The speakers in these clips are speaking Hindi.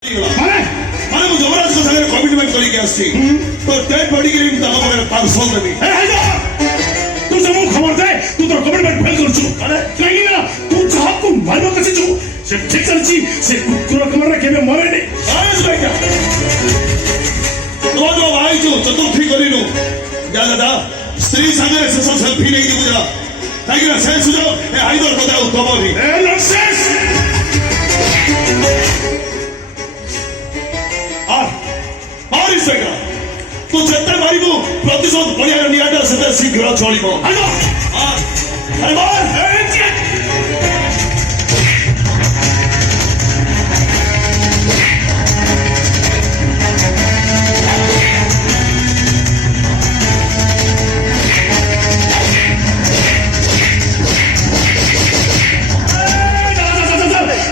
माने मु युवराज को सागर कमिटमेंट करी के आसी तो डेड बॉडी के लिए तब मगर पार्सल देबी ए हाइदर तू सब खबर दे तू तो कमिटमेंट फेल करछु अरे कहीं ना तू जहां को मारबो कछि छु से ठीक चलछि से कुकुर कमर केबे मरे नै आयस भाईया तो जो भाई जो चतुर्थी करिनु जा दादा स्त्री सागर से सब सेल्फी नहीं दी बुझा ताकि ना सेंस जो ए हाइदर को दाऊ कबोनी ए नॉनसेंस मारिस बेगा तू जत्ते मारिबो प्रतिशोध बढ़िया नियाटा सेते शीघ्र चलिबो अरे मार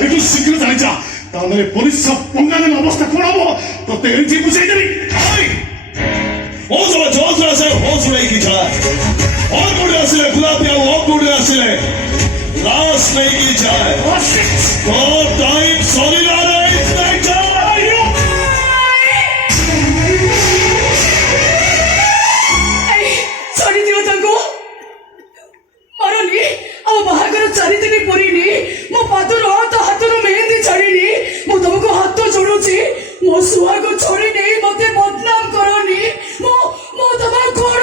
एटू शीघ्र चली जा ताले पुलिस सब पंगाने अवस्था कोन हबो तो तेरी जी बुझाई देबी ओ जो से होश उड़ाई की छड़ा और कोड़े असले गुलाबिया और कोड़े असले लाश नहीं की जाए तो टाइम सॉरी ला रहा है इतना जाए सॉरी दियो तको मरनी अब बाहागर चारिदिनी परिनी मो पादर तो हाथर मेहंदी छाड़ीनी मो तुमको हाथ जोड़ुची मो सुआ को छोड़ी नहीं मते बदनाम करनी मो मो तुम कौन